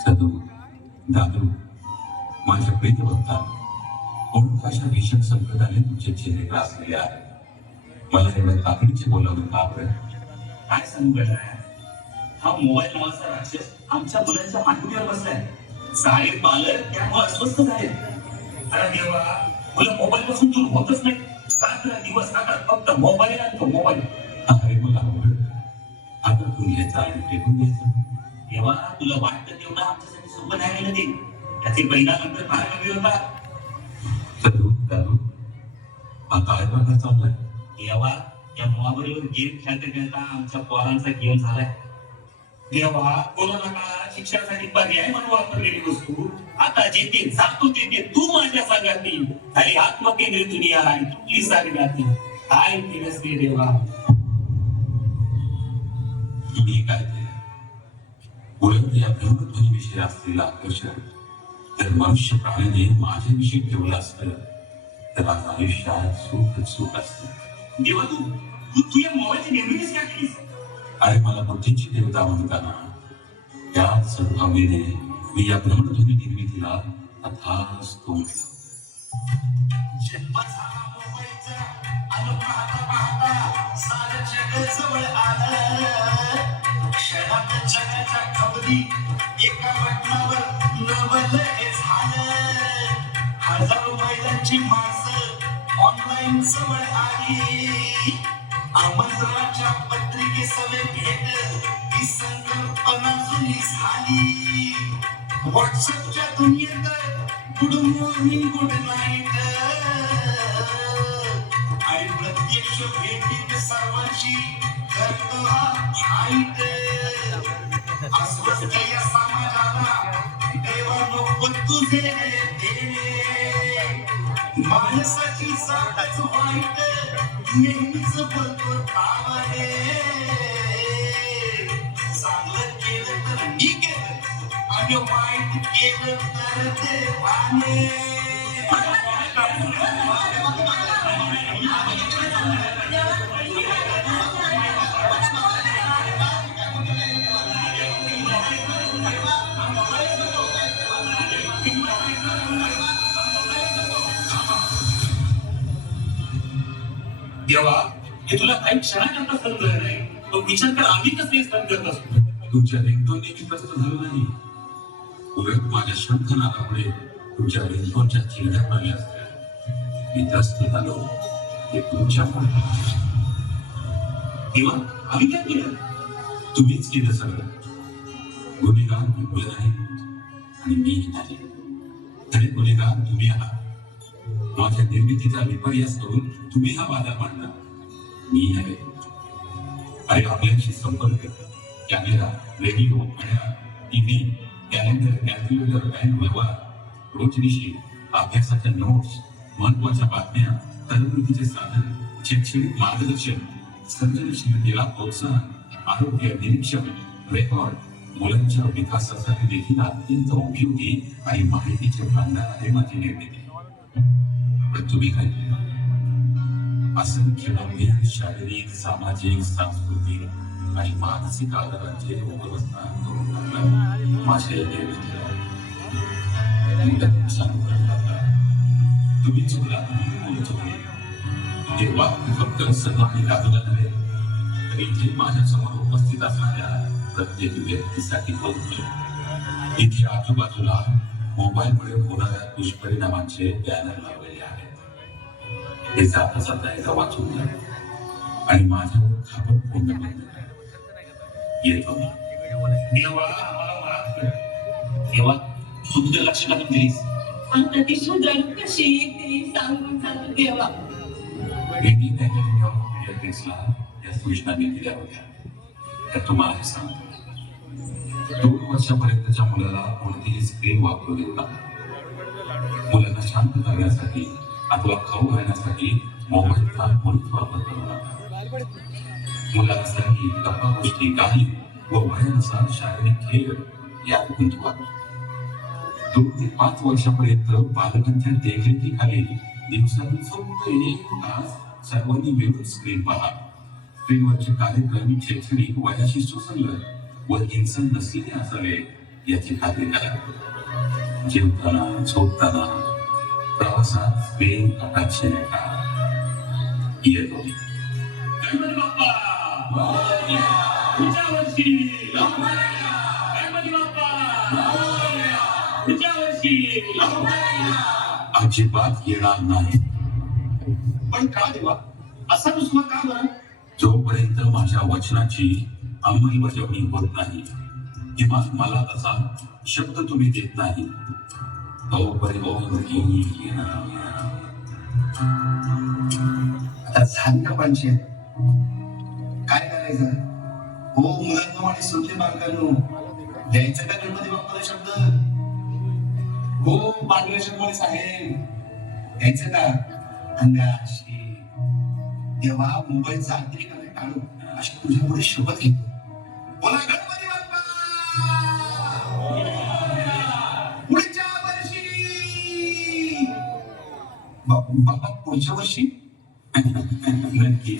सदू दादू माझ्या प्रिय भक्ता कोणत्याशा भीषण संकटाने तुमचे चेहरे ग्रासलेले आहे. मला एवढ्या तातडीचे बोलावलं का बरं? काय सांगू बेटा, हा मोबाईल नावाचा राक्षस आमच्या मुलांच्या पाठीवर बसलाय. साहेब पालक त्यामुळे अस्वस्थ झाले. अरे देवा, मुलं मोबाईल पासून दूर होतच नाही. रात्र दिवस हातात फक्त मोबाईल आणि तो मोबाईल. अरे मला आवड आता तू यायचा आणि टेकून द्यायचं. देवा, तुला वाटतं तेवढं आमच्यासाठी सोबत आहे ना ते. त्याचे परिणाम फार कमी होता. सदू दादू हा काय प्रकार चाललाय? देवा, त्या मोबाईलवर गेम खेळता खेळता आमच्या पोरांचा गेम झालाय. देवा, कोरोना काळात शिक्षणासाठी पर्याय म्हणून वापरलेली वस्तू आता जेथे जातो तेथे तू माझ्या सांगाती आणि आत्मकेंद्रित दुनिया आणि तुझी सांगाती. काय केलंस रे देवा? तुम्ही काय केलं? उलट या ब्रह्मध्वनीविषयी असलेलं आकर्षण जर मनुष्य प्राण्याने माझ्याविषयी ठेवलं असतं तर आज आयुष्यात सुख असतं. देवा, तू तुझ्या मोबाईलची निर्मितीच काय केलीस? अरे मला बुद्धीची देवता म्हणताना त्याच सद्भावनेने मी या ब्रह्मध्वनी निर्मितीला तथास्तु म्हटलं. जन्म झाला मोबाईलचा आणि पाहता पाहता सारं जग जवळ आलं. क्षणात जगाच्या खबरी एका बटनावर नवल हे झालं. हजारो महिलांची माणसं ऑनलाईन जवळ आली. आमंत्रणाच्या पत्रिकेसवे भेट ही संकल्पना जुनी झाली. व्हॉट्सअपच्या दुनियेत गुड मॉर्निंग गुड नाईट आणि प्रत्यक्ष भेटीत सर्वांची करतो हा फाईट. अस्वस्थ या समाजाला देवा नको तुझे देणे. माणसाची साथच वाईट नेहमीच बोलतो तावरे. चांगलं केलं तर ठीक आहे आणि वाईट केलं तर देवाने. देवा, हे तुला काही क्षणाकरता समजलं नाही. तो विचार कर, आम्ही कसं स्मरण करत असतो. तुमच्या रिंगटोनने मी प्रस्त झालो नाही. उलट माझ्या शंखनादामुळे तुमच्या रिंगटोनच्या चिरड्या पडल्या असत्या. मी त्रस्त झालो ते तुमच्यामुळे. देवा, आम्ही काय केलं? तुम्हीच केलं सगळं. गुन्हेगार मी मुलं नाही आणि मीही नाही. तरी गुन्हेगार तुम्ही आहात. माझ्या निर्मितीचा विपर्यास करून तुम्ही हा बाजार मांडला. मी आहे. अरे आपल्याशी संपर्क, कॅमेरा, रेडिओ, घड्याळ, टीव्ही, कॅलेंडर, कॅल्क्युलेटर, बँक व्यवहार, रोजनिशी अभ्यासाच्या नोट्स, महत्वाच्या बातम्या, तरतुदीचे साधन, शैक्षणिक मार्गदर्शन, सर्जनशीलतेला प्रोत्साहन, आरोग्य निरीक्षण, रेकॉर्ड, मुलांच्या विकासासाठी देखील अत्यंत उपयोगी आणि माहितीचे भांडार आहे माझी निर्मिती. पण तुम्ही काय केलं? असंख्य गंभीर शारीरिक, सामाजिक, सांस्कृतिक आणि मानसिक आजारांचे उपवस्थान करून टाकलं माझ्या निर्मितीला. तुम्ही चुकला, मी चुकले. तेव्हा फक्त सर्व आणि दादूला नव्हे तर इथे माझ्या समोर उपस्थित असणाऱ्या प्रत्येक व्यक्तीसाठी बोलतोय. इथे आजूबाजूला मोबाईलमुळे होणाऱ्या दुष्परिणामांचे बॅनर लावलेले आहेत. हे जाता जाता एकदा वाचून द्या आणि माझ्यावर खापट पूर्ण बंद करा. येतो मी. देवा, आम्हाला माफ कर. देवा, तू तुझ्या लक्ष टाकून दिलीस. आता ती सुधारू कशी ते सांगून जातो देवा. इंडियन अकॅडमी ऑफ पिडियाट्रिक्सला या सूचना मी दिल्या होत्या त्या तुम्हाला सांगतो. 2 वर्षापर्यंतच्या मुलाला कोणतीही स्क्रीन वापरू देऊ नका. मुलांना शांत करण्यासाठी अथवा खाऊ घालण्यासाठी मोबाईलचा मुळीच वापर करू नका. मुलाला संगीत, गप्पा गोष्टी, गाणी व वयानुसार शारीरिक खेळ यात गुंतवा. 2 ते 5 वर्षापर्यंत बालकांच्या देखरेखीखाली दिवसातून फक्त 1 तास सर्वांनी मिळून स्क्रीन पहा. स्क्रीनवरचे कार्यक्रम शैक्षणिक वयाशी सुसंगत व हिंसक नसलेले असावे याची खात्री करा. जेवताना, झोपताना, प्रवासात स्क्रीन हाताचे नका. येतो गणपती बाप्पा पुढच्या वर्षी, गणपती बाप्पा पुढच्या वर्षी. अजिबात येणार नाही. पण का देवा, असा दुश्मन का बरं? जोपर्यंत माझ्या वचनाची अंमलबजावणी होत नाही किंवा मला तसा शब्द तुम्ही देत नाही तोपर्यंत आता झाली का पंचायत? काय करायचं? हो मुलांनो आणि श्रोते बालकांनो, द्यायचं का गणपती बाप्पाला शब्द? हो पांढरे शंभर साहेब, द्यायचं का? अंगाशी तेव्हा मोबाईलचा अतिरेकाने टाळू अशी तुझ्या पुढे शपथ घेतो. बोला गणपती बाप्पा पुढच्या वर्षी. बाप्पा पुढच्या वर्षी नक्की नक्की